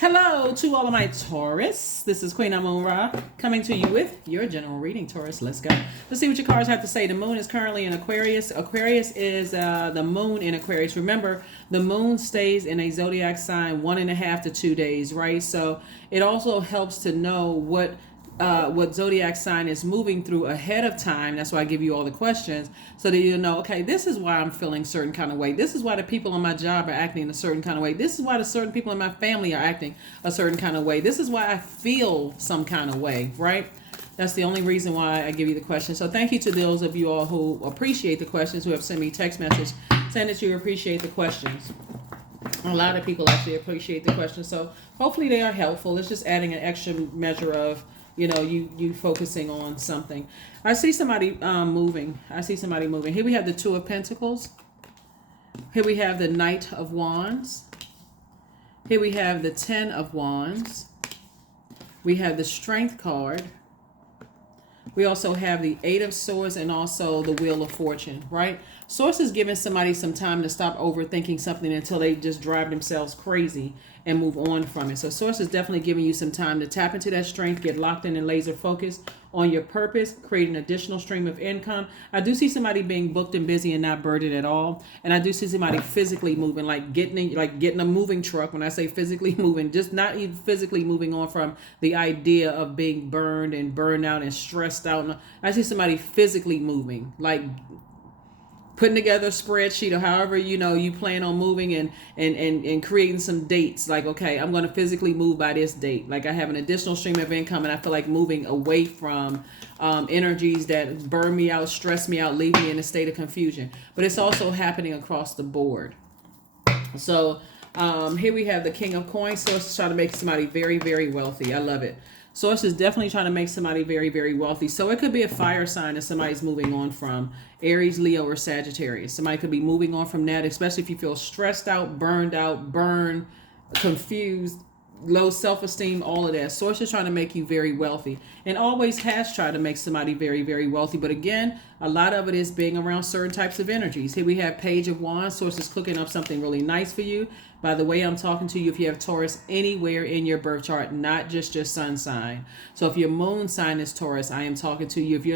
Hello to all of my Taurus. This is Queen Amun Ra coming to you with your general reading, Taurus. Let's go. Let's see what your cards have to say. The moon is currently in Aquarius. Aquarius is the moon in Aquarius. Remember, the moon stays in a zodiac sign 1.5 to 2 days, right? So it also helps to know what zodiac sign is moving through ahead of time. That's why I give you all the questions so that you know, okay, this is why I'm feeling certain kind of way. This is why the people on my job are acting a certain kind of way. This is why the certain people in my family are acting a certain kind of way. This is why I feel some kind of way, right? That's the only reason why I give you the questions. So thank you to those of you all who appreciate the questions, who have sent me text message saying that you appreciate the questions. A lot of people actually appreciate the questions. So hopefully they are helpful. It's just adding an extra measure of you focusing on something. I see somebody moving. Here we have the Two of Pentacles. Here we have the Knight of Wands. Here we have the Ten of Wands. We have the Strength card. We also have the Eight of Swords and also the Wheel of Fortune, right? Source is giving somebody some time to stop overthinking something until they just drive themselves crazy and move on from it. So Source is definitely giving you some time to tap into that strength, get locked in and laser focused on your purpose, create an additional stream of income. I do see somebody being booked and busy and not burdened at all. And I do see somebody physically moving, like getting a moving truck. When I say physically moving, just not even physically moving on from the idea of being burned and burned out and stressed out. I see somebody physically moving, like putting together a spreadsheet or however you plan on moving and creating some dates, like, okay, I'm going to physically move by this date. Like I have an additional stream of income and I feel like moving away from energies that burn me out, stress me out, leave me in a state of confusion. But it's also happening across the board. So here we have the King of Coins. Source is trying to make somebody very, very wealthy. I love it. Source is definitely trying to make somebody very, very wealthy. So it could be a fire sign that somebody's moving on from. Aries, Leo, or Sagittarius. Somebody could be moving on from that, especially if you feel stressed out, burned, confused, low self-esteem, all of that. Source is trying to make you very wealthy and always has tried to make somebody very, very wealthy. But again, a lot of it is being around certain types of energies. Here we have Page of Wands. Source is cooking up something really nice for you. By the way, I'm talking to you if you have Taurus anywhere in your birth chart, not just your sun sign. So if your moon sign is Taurus, I am talking to you. If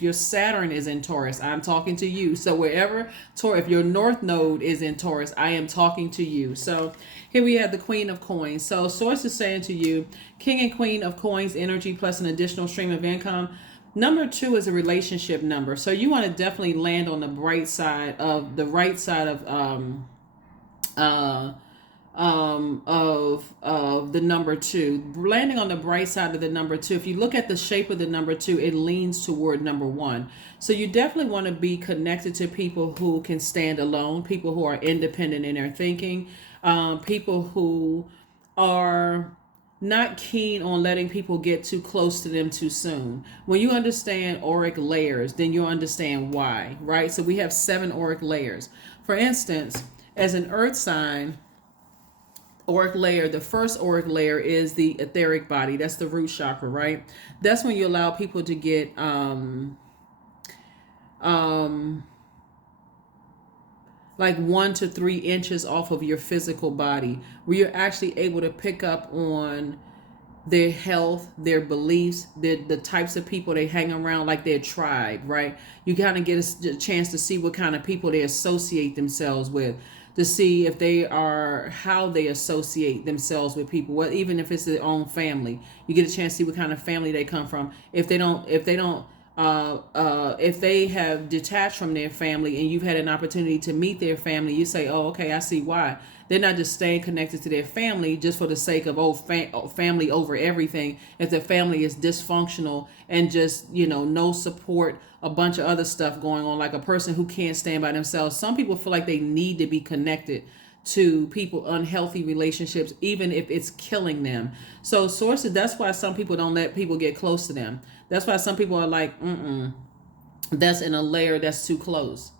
your Saturn is in Taurus, I'm talking to you. So wherever Taurus, if your North Node is in Taurus, I am talking to you. So here we have the Queen of Coins. So Source is saying to you, King and Queen of Coins energy plus an additional stream of income. Number 2 is a relationship number. So you want to definitely land on the right side of the the number 2, landing on the bright side of the number 2. If you look at the shape of the number 2, it leans toward number 1. So you definitely want to be connected to people who can stand alone, people who are independent in their thinking, people who are not keen on letting people get too close to them too soon. When you understand auric layers, then you'll understand why, right? So we have 7 auric layers. For instance, as an earth sign, auric layer, the first auric layer is the etheric body. That's the root chakra, right? That's when you allow people to get like 1 to 3 inches off of your physical body, where you're actually able to pick up on their health, their beliefs, the types of people they hang around, like their tribe, right? You kind of get a chance to see what kind of people they associate themselves with, to see if they are, how they associate themselves with people. What, even if it's their own family, you get a chance to see what kind of family they come from. If they have detached from their family and you've had an opportunity to meet their family, you say, oh, okay, I see why. They're not just staying connected to their family just for the sake of family over everything. If the family is dysfunctional and just, no support, a bunch of other stuff going on, like a person who can't stand by themselves. Some people feel like they need to be connected to people, unhealthy relationships, even if it's killing them. So sources, that's why some people don't let people get close to them. That's why some people are like, that's in a layer that's too close.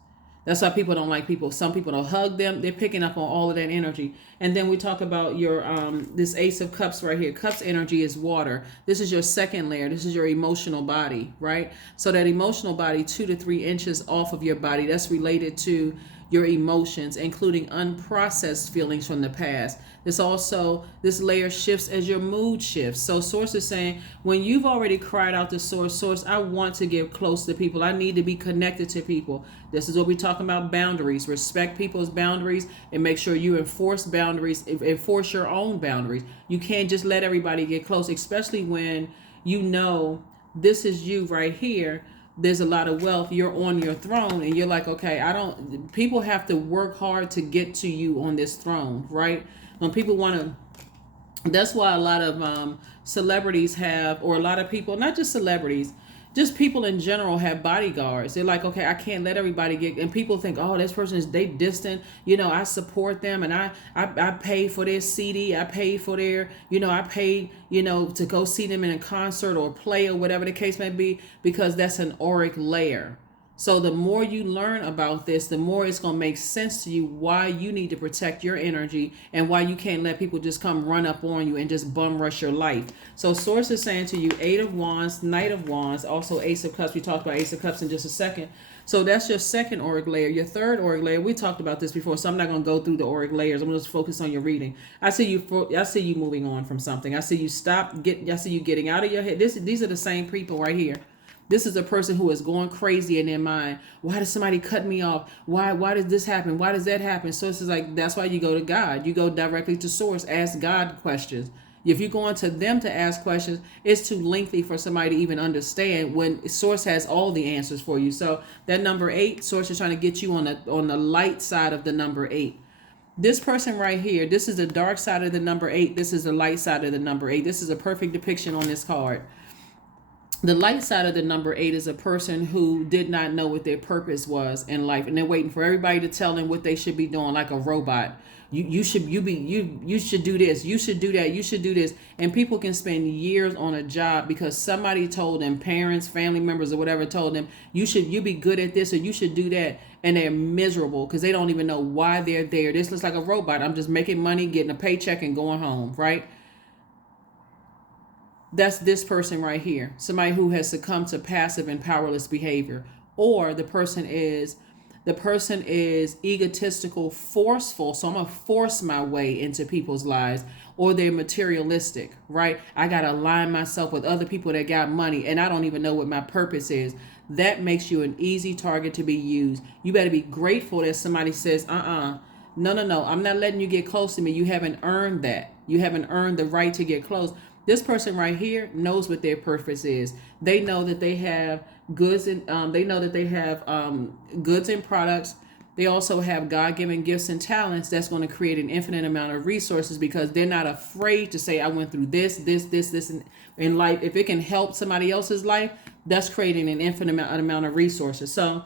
That's why people don't like people. Some people don't hug them. They're picking up on all of that energy. And then we talk about your this Ace of Cups right here. Cups energy is water. This is your second layer. This is your emotional body, right? So that emotional body, 2 to 3 inches off of your body, that's related to your emotions, including unprocessed feelings from the past. This layer shifts as your mood shifts. So source is saying, when you've already cried out to source, I want to get close to people. I need to be connected to people. This is what we're talking about, boundaries. Respect people's boundaries and make sure you enforce boundaries, enforce your own boundaries. You can't just let everybody get close, especially when you know this is you right here. There's a lot of wealth, you're on your throne, and you're like, okay, people have to work hard to get to you on this throne, right? When people want to, that's why a lot of celebrities have, or a lot of people, not just celebrities, just people in general have bodyguards. They're like, okay, I can't let everybody get, and people think, oh, this person is, they distant, I support them, and I pay for their CD, I pay for their, I paid, to go see them in a concert or play or whatever the case may be, because that's an auric layer. So the more you learn about this, the more it's going to make sense to you why you need to protect your energy and why you can't let people just come run up on you and just bum rush your life. So source is saying to you, 8 of Wands, Knight of Wands, also Ace of Cups. We talked about Ace of Cups in just a second. So that's your second auric layer. Your third auric layer, we talked about this before, so I'm not going to go through the auric layers. I'm going to just focus on your reading. I see you moving on from something. I see you I see you getting out of your head. These are the same people right here. This is a person who is going crazy in their mind. Why does somebody cut me off? Why does this happen? Why does that happen? So it's like, that's why you go to God. You go directly to source. Ask God questions. If you're going to them to ask questions, it's too lengthy for somebody to even understand when source has all the answers for you. So that number 8, source is trying to get you on the light side of the number 8. This person right here, this is the dark side of the number 8. This is the light side of the number 8. This is a perfect depiction on this card. The light side of the number 8 is a person who did not know what their purpose was in life, and they're waiting for everybody to tell them what they should be doing, like a robot. You should do this, you should do that, you should do this. And people can spend years on a job because somebody told them, parents, family members, or whatever told them, you be good at this or you should do that, and they're miserable because they don't even know why they're there. This looks like a robot. I'm just making money, getting a paycheck, and going home, right? That's this person right here. Somebody who has succumbed to passive and powerless behavior. Or the person is egotistical, forceful. So I'm going to force my way into people's lives. Or they're materialistic, right? I got to align myself with other people that got money and I don't even know what my purpose is. That makes you an easy target to be used. You better be grateful that somebody says, no, I'm not letting you get close to me. You haven't earned that. You haven't earned the right to get close. This person right here knows what their purpose is. They know that they have goods and goods and products. They also have God-given gifts and talents that's going to create an infinite amount of resources because they're not afraid to say, I went through this in life. If it can help somebody else's life, that's creating an infinite amount of resources. So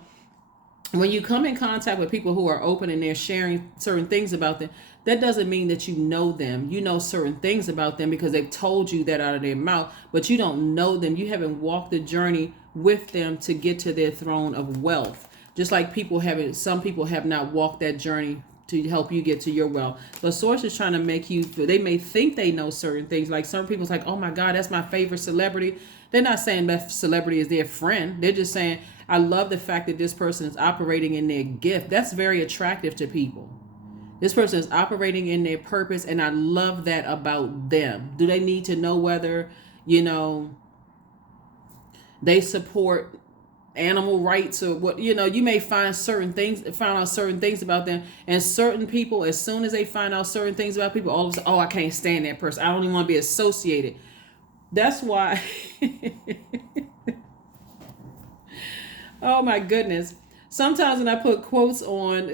when you come in contact with people who are open and they're sharing certain things about them, that doesn't mean that you know them. You know certain things about them because they've told you that out of their mouth, but you don't know them. You haven't walked the journey with them to get to their throne of wealth. Just like some people have not walked that journey to help you get to your wealth. The source is trying to make you, they may think they know certain things. Like some people's like, oh my God, that's my favorite celebrity. They're not saying that celebrity is their friend. They're just saying, I love the fact that this person is operating in their gift. That's very attractive to people. This person is operating in their purpose, and I love that about them. Do they need to know whether, they support animal rights or what? You may find out certain things about them, and certain people, as soon as they find out certain things about people, all of a sudden, oh, I can't stand that person. I don't even want to be associated. That's why. Oh my goodness. Sometimes I put quotes on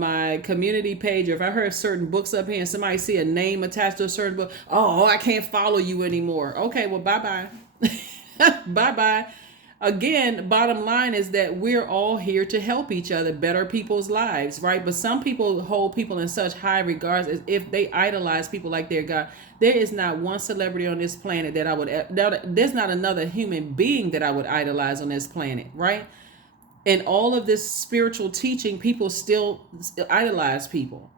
my community page, or if I heard certain books up here and somebody see a name attached to a certain book, oh, I can't follow you anymore. Okay, well, bye-bye. Bye-bye. Again, bottom line is that we're all here to help each other better people's lives, right? But some people hold people in such high regards as if they idolize people like their God. There is not one celebrity on this planet there's not another human being that I would idolize on this planet, right? And all of this spiritual teaching, people still idolize people.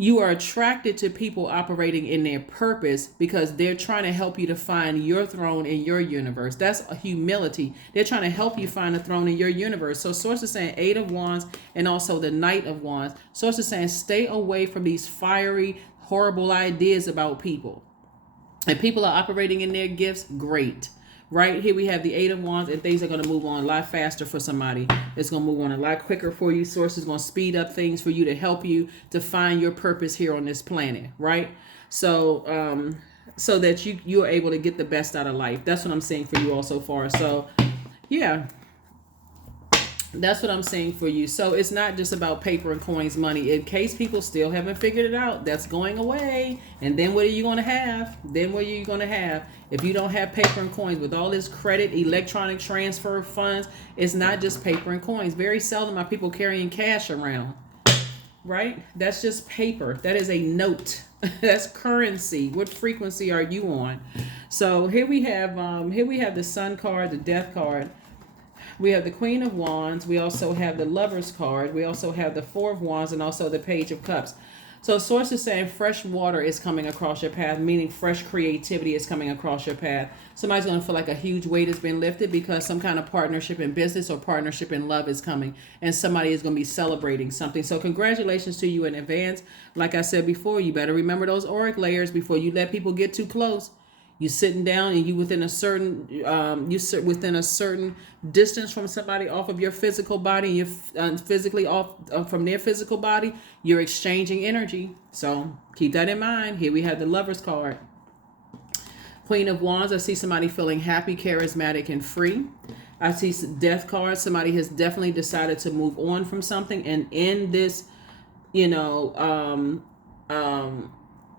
You are attracted to people operating in their purpose because they're trying to help you to find your throne in your universe. That's a humility. They're trying to help you find a throne in your universe. So Source is saying Eight of Wands and also the Knight of Wands. Source is saying stay away from these fiery, horrible ideas about people. If people are operating in their gifts, great. Right here we have the Eight of Wands, and things are going to move on a lot faster for somebody. It's going to move on a lot quicker for you. Source is going to speed up things for you to help you to find your purpose here on this planet, right? So so that you are able to get the best out of life. That's what I'm saying for you all so far. So yeah, that's what I'm saying for you. So it's not just about paper and coins, money. In case people still haven't figured it out, that's going away. And then what are you going to have? Then what are you going to have? If you don't have paper and coins, with all this credit, electronic transfer funds, it's not just paper and coins. Very seldom are people carrying cash around, right? That's just paper. That is a note. That's currency. What frequency are you on? So here we have the Sun card, the Death card. We have the Queen of Wands. We also have the Lover's card. We also have the Four of Wands and also the Page of Cups. So Source is saying fresh water is coming across your path, meaning fresh creativity is coming across your path. Somebody's going to feel like a huge weight has been lifted because some kind of partnership in business or partnership in love is coming, and somebody is going to be celebrating something. So congratulations to you in advance. Like I said before, you better remember those auric layers before you let people get too close. You sitting down and you within a certain within a certain distance from somebody off of your physical body, and you're physically off from their physical body, you're exchanging energy. So keep that in mind. Here we have the Lover's card. Queen of Wands, I see somebody feeling happy, charismatic, and free. I see Death card. Somebody has definitely decided to move on from something, and in this,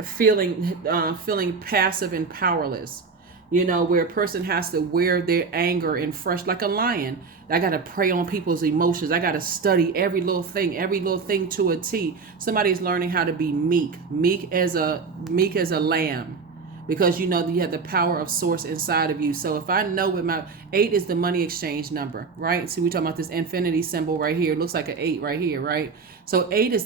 feeling passive and powerless, where a person has to wear their anger and fresh like a lion. I got to prey on people's emotions. I got to study every little thing to a T. Somebody's learning how to be meek as a lamb, because you have the power of Source inside of you. So if I know with my 8 is the money exchange number, right? See, we're talking about this infinity symbol right here. It looks like an 8 right here, right? So 8 is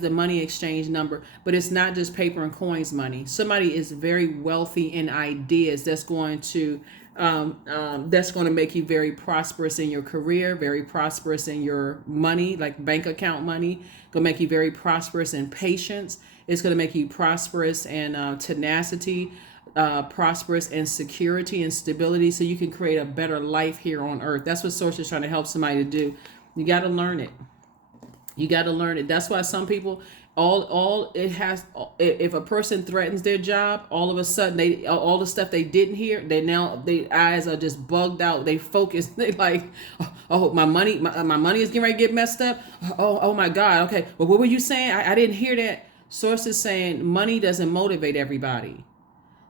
the money exchange number, but it's not just paper and coins money. Somebody is very wealthy in ideas that's going to make you very prosperous in your career, very prosperous in your money, like bank account money. Gonna make you very prosperous in patience. It's going to make you prosperous in tenacity, prosperous in security and stability, so you can create a better life here on earth. That's what Source is trying to help somebody to do. You got to learn it. You got to learn it. That's why some people, if a person threatens their job, all of a sudden all the stuff they didn't hear, their eyes are just bugged out. They focus. They like, oh, my money is getting ready to get messed up. Oh my God. Okay. Well, what were you saying? I didn't hear that. Source is saying money doesn't motivate everybody.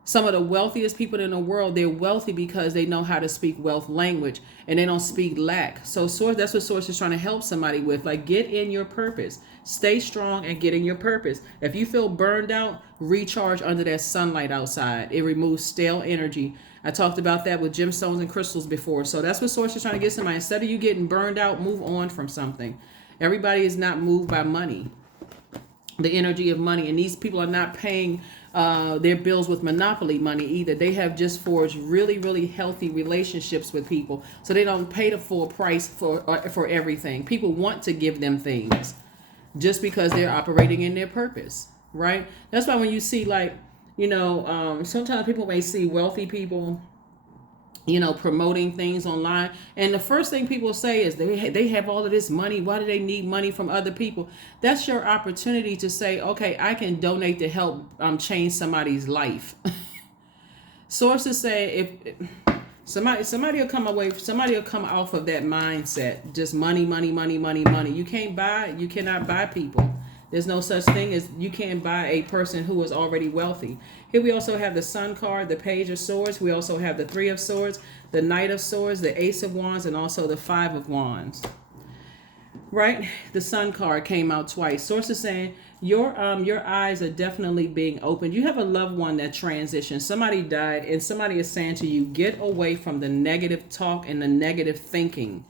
Some of the wealthiest people in the world, they're wealthy because they know how to speak wealth language, and they don't speak lack. So that's what Source is trying to help somebody with. Like, get in your purpose. Stay strong and get in your purpose. If you feel burned out, recharge under that sunlight outside. It removes stale energy. I talked about that with gemstones and crystals before. So that's what Source is trying to get somebody. Instead of you getting burned out, move on from something. Everybody is not moved by money, the energy of money, and these people are not paying their bills with monopoly money either. They have just forged really, really healthy relationships with people, so they don't pay the full price for everything. People want to give them things just because they're operating in their purpose, right? That's why when you see sometimes people may see wealthy people promoting things online, and the first thing people say is they have all of this money. Why do they need money from other people? That's your opportunity to say, okay, I can donate to help change somebody's life. Sources say if somebody will come off of that mindset, just money. You cannot buy people. There's no such thing as you can't buy a person who is already wealthy. Here we also have the Sun card, the Page of Swords. We also have the Three of Swords, the Knight of Swords, the Ace of Wands, and also the Five of Wands. Right? The Sun card came out twice. Source is saying your eyes are definitely being opened. You have a loved one that transitioned. Somebody died, and somebody is saying to you, get away from the negative talk and the negative thinking.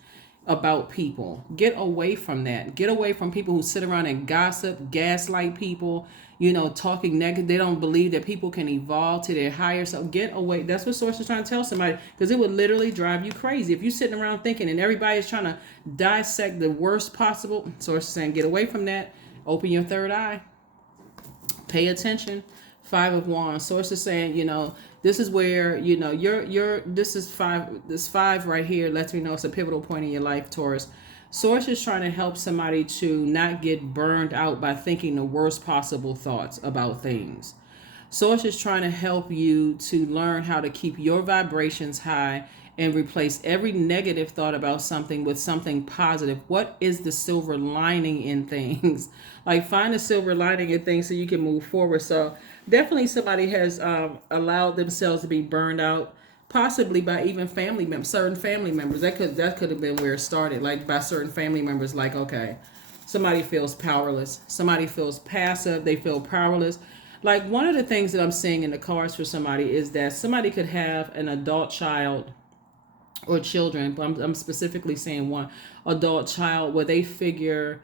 about people. Get away from that. Get away from people who sit around and gossip, gaslight people, talking negative. They don't believe that people can evolve to their higher self. Get away. That's what Source is trying to tell somebody, because it would literally drive you crazy. If you're sitting around thinking and everybody's trying to dissect the worst possible, Source is saying get away from that. Open your third eye. Pay attention. Five of Wands. Source is saying, this is where, this five right here lets me know it's a pivotal point in your life, Taurus. Source is trying to help somebody to not get burned out by thinking the worst possible thoughts about things. Source is trying to help you to learn how to keep your vibrations high and replace every negative thought about something with something positive. What is the silver lining in things? Like, find a silver lining in things so you can move forward. So definitely somebody has allowed themselves to be burned out, possibly by even family members, certain family members. That could have been where it started, like by certain family members. Like, okay, somebody feels powerless. Somebody feels passive. They feel powerless. Like, one of the things that I'm seeing in the cards for somebody is that somebody could have an adult child or children, but I'm specifically saying one adult child where they figure,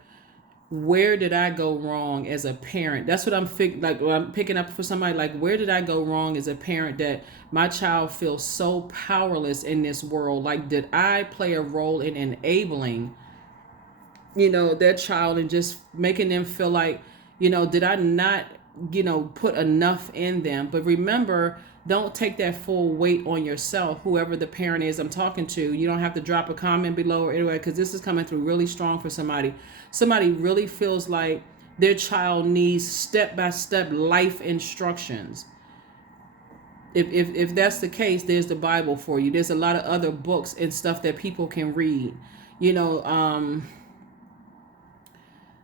where did I go wrong as a parent? That's what I'm picking up for somebody. Like, where did I go wrong as a parent that my child feels so powerless in this world? Like, did I play a role in enabling, their child and just making them feel like, did I not, put enough in them? But remember, don't take that full weight on yourself, whoever the parent is I'm talking to. You don't have to drop a comment below or anywhere, because this is coming through really strong for somebody. Somebody really feels like their child needs step-by-step life instructions. If that's the case, there's the Bible for you. There's a lot of other books and stuff that people can read.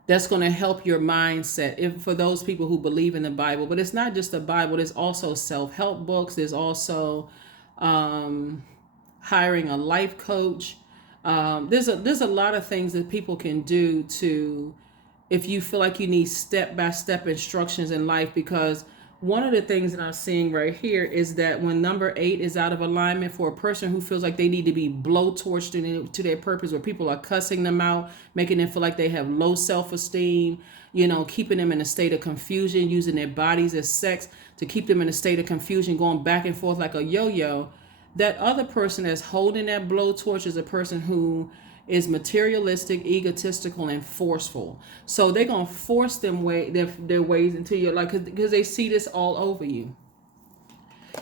That's going to help your mindset for those people who believe in the Bible. But it's not just the Bible. There's also self-help books. There's also hiring a life coach. There's a lot of things that people can do to, if you feel like you need step-by-step instructions in life. Because one of the things that I'm seeing right here is that when number 8 is out of alignment, for a person who feels like they need to be blowtorched to their purpose, where people are cussing them out, making them feel like they have low self-esteem, keeping them in a state of confusion, using their bodies as sex to keep them in a state of confusion, going back and forth like a yo-yo. That other person that's holding that blowtorch is a person who is materialistic, egotistical, and forceful. So they're going to force their ways into your life because they see this all over you.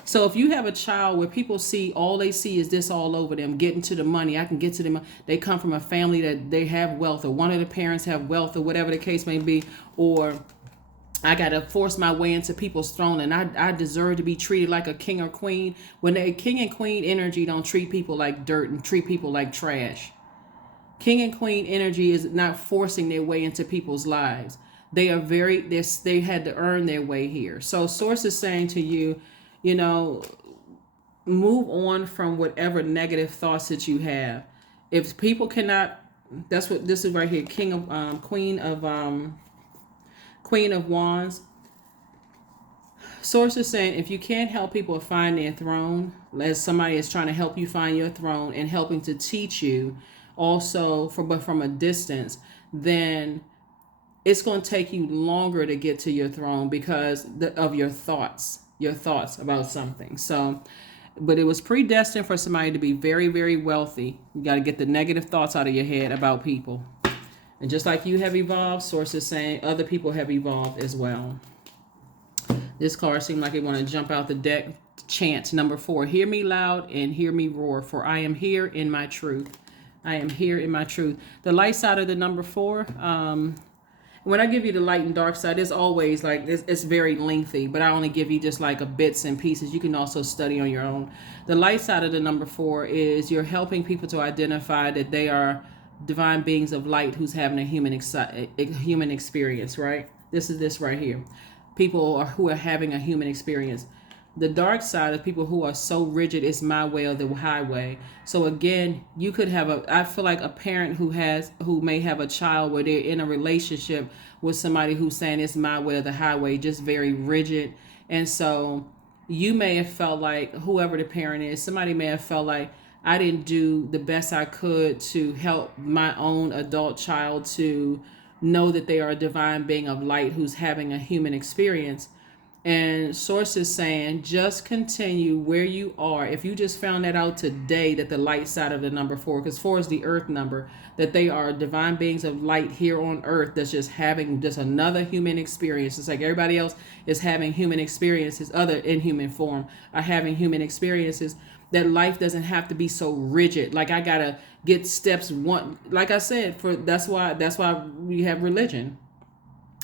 So if you have a child where people see, all they see is this all over them, getting to the money, I can get to them. They come from a family that they have wealth, or one of the parents have wealth, or whatever the case may be, or I got to force my way into people's throne and I deserve to be treated like a king or queen. When they king and queen energy don't treat people like dirt and treat people like trash. King and queen energy is not forcing their way into people's lives. They are they had to earn their way here. So Source is saying to you, move on from whatever negative thoughts that you have. If people cannot, that's what this is right here. Queen of Wands. Source is saying, if you can't help people find their throne, as somebody is trying to help you find your throne and helping to teach you also from a distance, then it's going to take you longer to get to your throne because of your thoughts about something. So, but it was predestined for somebody to be very, very wealthy. You got to get the negative thoughts out of your head about people. And just like you have evolved, Source is saying other people have evolved as well. This card seemed like it want to jump out the deck. Chant number 4. Hear me loud and hear me roar, for I am here in my truth. I am here in my truth. The light side of the number 4, when I give you the light and dark side, it's always like, it's very lengthy, but I only give you just like a bits and pieces. You can also study on your own. The light side of the number 4 is you're helping people to identify that they are divine beings of light who's having a human experience, right? This is this right here. People who are having a human experience. The dark side is people who are so rigid, it's my way or the highway. So again, you could have I feel like a parent who may have a child where they're in a relationship with somebody who's saying it's my way or the highway, just very rigid. And so you may have felt like, whoever the parent is, somebody may have felt like, I didn't do the best I could to help my own adult child to know that they are a divine being of light who's having a human experience. And source is saying just continue where you are. If you just found that out today, that the light side of the number 4, because 4 is the earth number, that they are divine beings of light here on earth that's just having just another human experience. It's like everybody else is having human experiences, other in human form are having human experiences. That life doesn't have to be so rigid. Like I gotta get steps one. Like I said, that's why we have religion,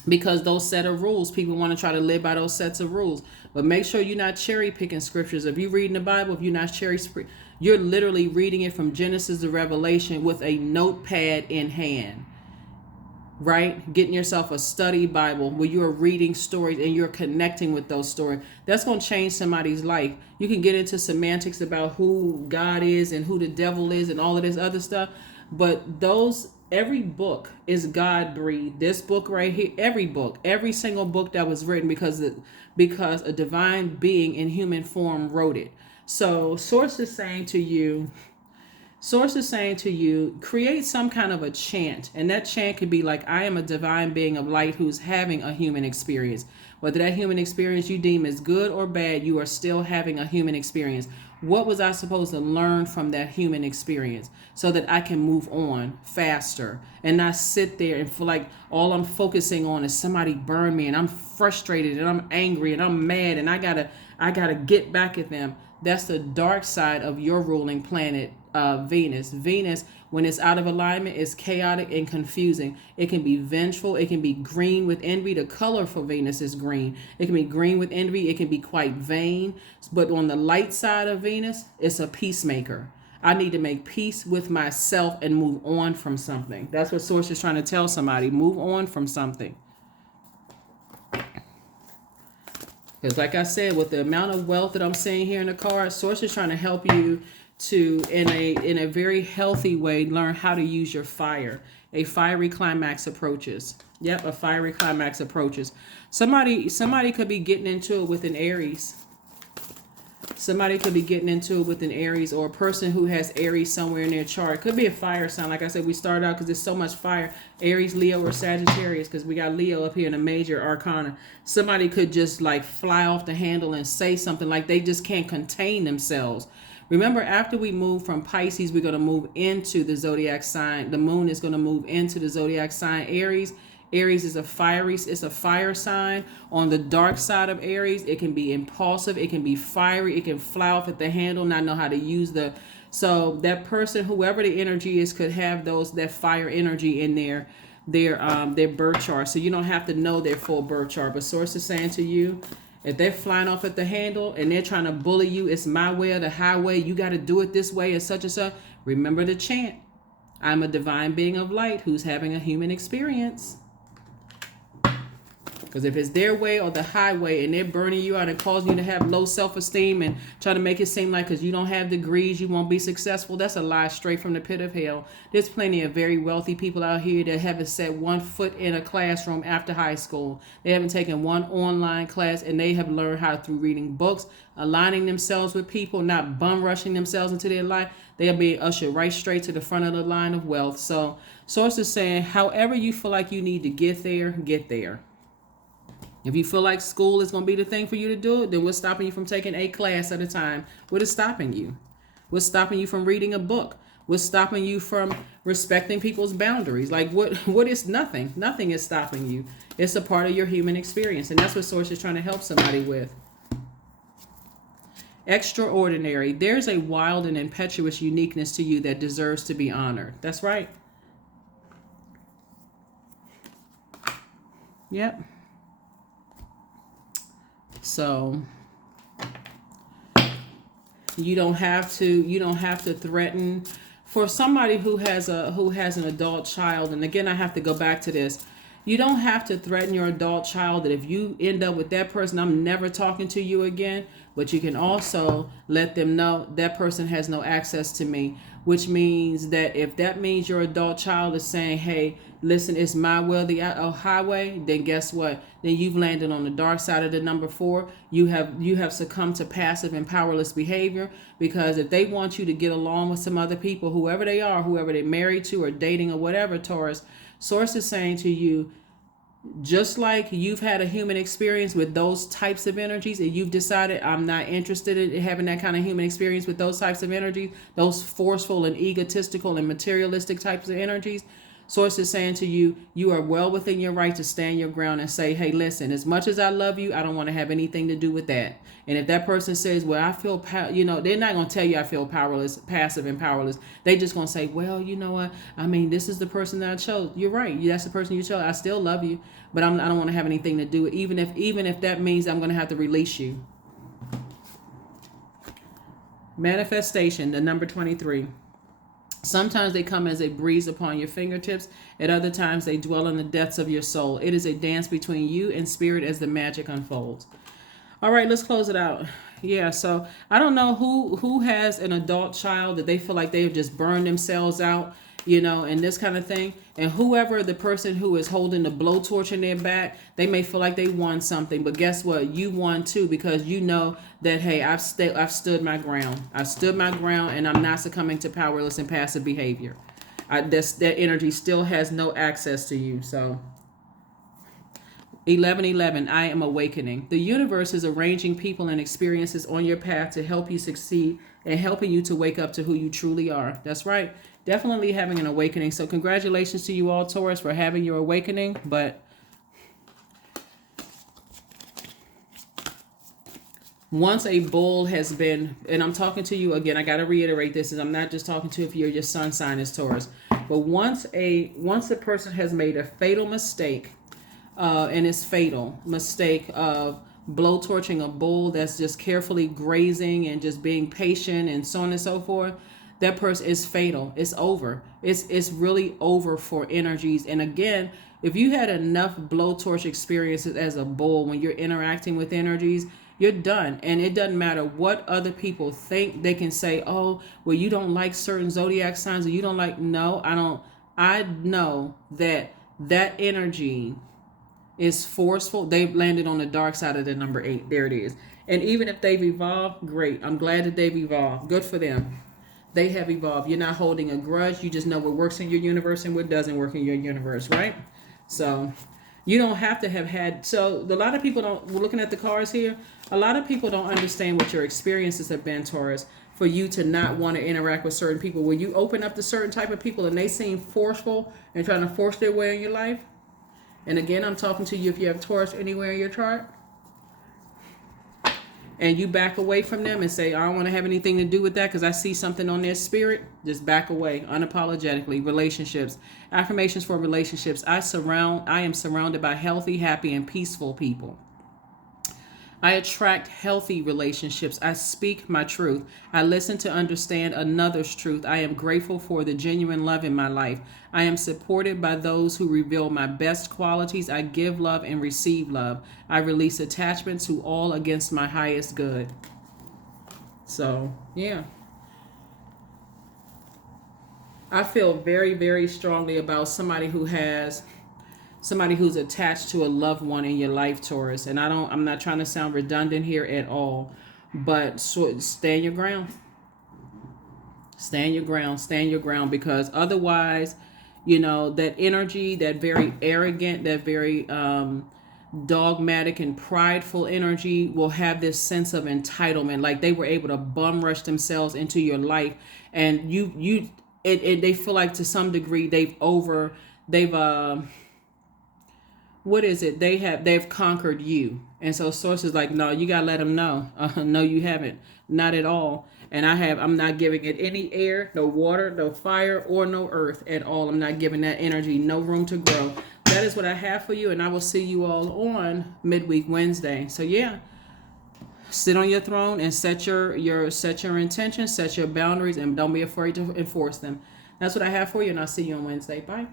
because those set of rules, people want to try to live by those sets of rules. But make sure you're not cherry picking scriptures. If you're reading the Bible, if you're not you're literally reading it from Genesis to Revelation with a notepad in hand, right? Getting yourself a study Bible where you're reading stories and you're connecting with those stories. That's going to change somebody's life. You can get into semantics about who God is and who the devil is and all of this other stuff, but every book is God breathed. This book right here, every single book that was written because a divine being in human form wrote it. So source is saying to you, create some kind of a chant. And that chant could be like, I am a divine being of light who's having a human experience. Whether that human experience you deem is good or bad, you are still having a human experience. What was I supposed to learn from that human experience so that I can move on faster and not sit there and feel like all I'm focusing on is somebody burned me and I'm frustrated and I'm angry and I'm mad and I gotta get back at them. That's the dark side of your ruling planet, Venus. Venus, when it's out of alignment, is chaotic and confusing. It can be vengeful. It can be green with envy. The color for Venus is green. It can be green with envy. It can be quite vain. But on the light side of Venus, it's a peacemaker. I need to make peace with myself and move on from something. That's what Source is trying to tell somebody. Move on from something. Because like I said, with the amount of wealth that I'm seeing here in the card, Source is trying to help you to, in a very healthy way, learn how to use your fire. A fiery climax approaches. Yep, a fiery climax approaches. Somebody could be getting into it with an Aries. Somebody could be getting into it with an Aries, or a person who has Aries somewhere in their chart. Could be a fire sign. Like I said, we started out because there's so much fire. Aries, Leo, or Sagittarius, because we got Leo up here in a major arcana. Somebody could just like fly off the handle and say something like they just can't contain themselves. Remember, after we move from Pisces, we're going to move into the zodiac sign. The moon is going to move into the zodiac sign Aries. Aries is it's a fire sign. On the dark side of Aries, it can be impulsive, it can be fiery, it can fly off at the handle, not know how to use so that person, whoever the energy is, could have that fire energy in their birth chart. So you don't have to know their full birth chart. But Source is saying to you, if they're flying off at the handle and they're trying to bully you, it's my way or the highway, you got to do it this way and such, remember the chant. I'm a divine being of light who's having a human experience. Because if it's their way or the highway and they're burning you out and causing you to have low self-esteem and trying to make it seem like because you don't have degrees, you won't be successful, that's a lie straight from the pit of hell. There's plenty of very wealthy people out here that haven't set one foot in a classroom after high school. They haven't taken one online class, and they have learned how through reading books, aligning themselves with people, not bum rushing themselves into their life. They'll be ushered right straight to the front of the line of wealth. So Source is saying, however you feel like you need to get there, get there. If you feel like school is going to be the thing for you to do it, then what's stopping you from taking a class at a time? What is stopping you? What's stopping you from reading a book? What's stopping you from respecting people's boundaries? Like what is nothing? Nothing is stopping you. It's a part of your human experience. And that's what Source is trying to help somebody with. Extraordinary. There's a wild and impetuous uniqueness to you that deserves to be honored. That's right. Yep. So you don't have to threaten. For somebody who has an adult child, and again I have to go back to this, You don't have to threaten your adult child that if you end up with that person, I'm never talking to you again. But you can also let them know that person has no access to me, which means that if that means your adult child is saying, hey, listen, it's my will, the highway, then guess what? Then you've landed on the dark side of the number 4. You have succumbed to passive and powerless behavior, because if they want you to get along with some other people, whoever they are, whoever they're married to or dating or whatever, Taurus, Source is saying to you, just like you've had a human experience with those types of energies and you've decided I'm not interested in having that kind of human experience with those types of energies, those forceful and egotistical and materialistic types of energies, Source is saying to you, you are well within your right to stand your ground and say, hey, listen, as much as I love you, I don't want to have anything to do with that. And if that person says, well, I feel, they're not going to tell you I feel powerless, passive and powerless. They just going to say, well, you know what? I mean, this is the person that I chose. You're right. That's the person you chose. I still love you, but I don't want to have anything to do with it, even if that means I'm going to have to release you. Manifestation, the number 23. Sometimes they come as a breeze upon your fingertips. At other times, they dwell in the depths of your soul. It is a dance between you and spirit as the magic unfolds. All right, let's close it out. Yeah, so I don't know who has an adult child that they feel like they've just burned themselves out, and this kind of thing. And whoever the person who is holding the blowtorch in their back, they may feel like they won something. But guess what? You won too, because you know that, hey, I've stood my ground. I've stood my ground, and I'm not succumbing to powerless and passive behavior. That energy still has no access to you. So 11:11, I am awakening. The universe is arranging people and experiences on your path to help you succeed and helping you to wake up to who you truly are. That's right. Definitely having an awakening. So congratulations to you all, Taurus, for having your awakening. But once a bull has been, and I'm talking to you again, I got to reiterate this, is I'm not just talking to if your sun sign is Taurus, but once a person has made a fatal mistake, and it's fatal mistake of blowtorching a bull that's just carefully grazing and just being patient and so on and so forth, that person is fatal. It's over. It's really over for energies. And again, if you had enough blowtorch experiences as a bull when you're interacting with energies, you're done. And it doesn't matter what other people think. They can say, oh, well, you don't like certain zodiac signs, or you don't like, no, I don't. I know that energy is forceful. They've landed on the dark side of the number 8. There it is. And even if they've evolved, great. I'm glad that they've evolved. Good for them. They have evolved. You're not holding a grudge. You just know what works in your universe and what doesn't work in your universe, right? So you don't have to have had. So a lot of people don't, looking at the cards here, a lot of people don't understand what your experiences have been, Taurus, for you to not want to interact with certain people. When you open up to certain type of people and they seem forceful and trying to force their way in your life. And again, I'm talking to you if you have Taurus anywhere in your chart. And you back away from them and say, I don't want to have anything to do with that because I see something on their spirit. Just back away unapologetically. Relationships. Affirmations for relationships. I am surrounded by healthy, happy, and peaceful people. I attract healthy relationships. I speak my truth. I listen to understand another's truth. I am grateful for the genuine love in my life. I am supported by those who reveal my best qualities. I give love and receive love. I release attachment to all against my highest good. So, yeah. I feel very, very strongly about somebody who's attached to a loved one in your life, Taurus. And I'm not trying to sound redundant here at all, but stand your ground. Stand your ground, because otherwise, that energy, that very arrogant, that very dogmatic and prideful energy will have this sense of entitlement, like they were able to bum rush themselves into your life, and they feel like to some degree they've conquered you. And so Source is like, no, you gotta let them know. No, you haven't. Not at all. And I'm not giving it any air, no water, no fire, or no earth at all. I'm not giving that energy no room to grow. That is what I have for you, and I will see you all on midweek Wednesday. So yeah, sit on your throne and set your intentions, set your boundaries, and don't be afraid to enforce them. That's what I have for you, and I'll see you on Wednesday. Bye.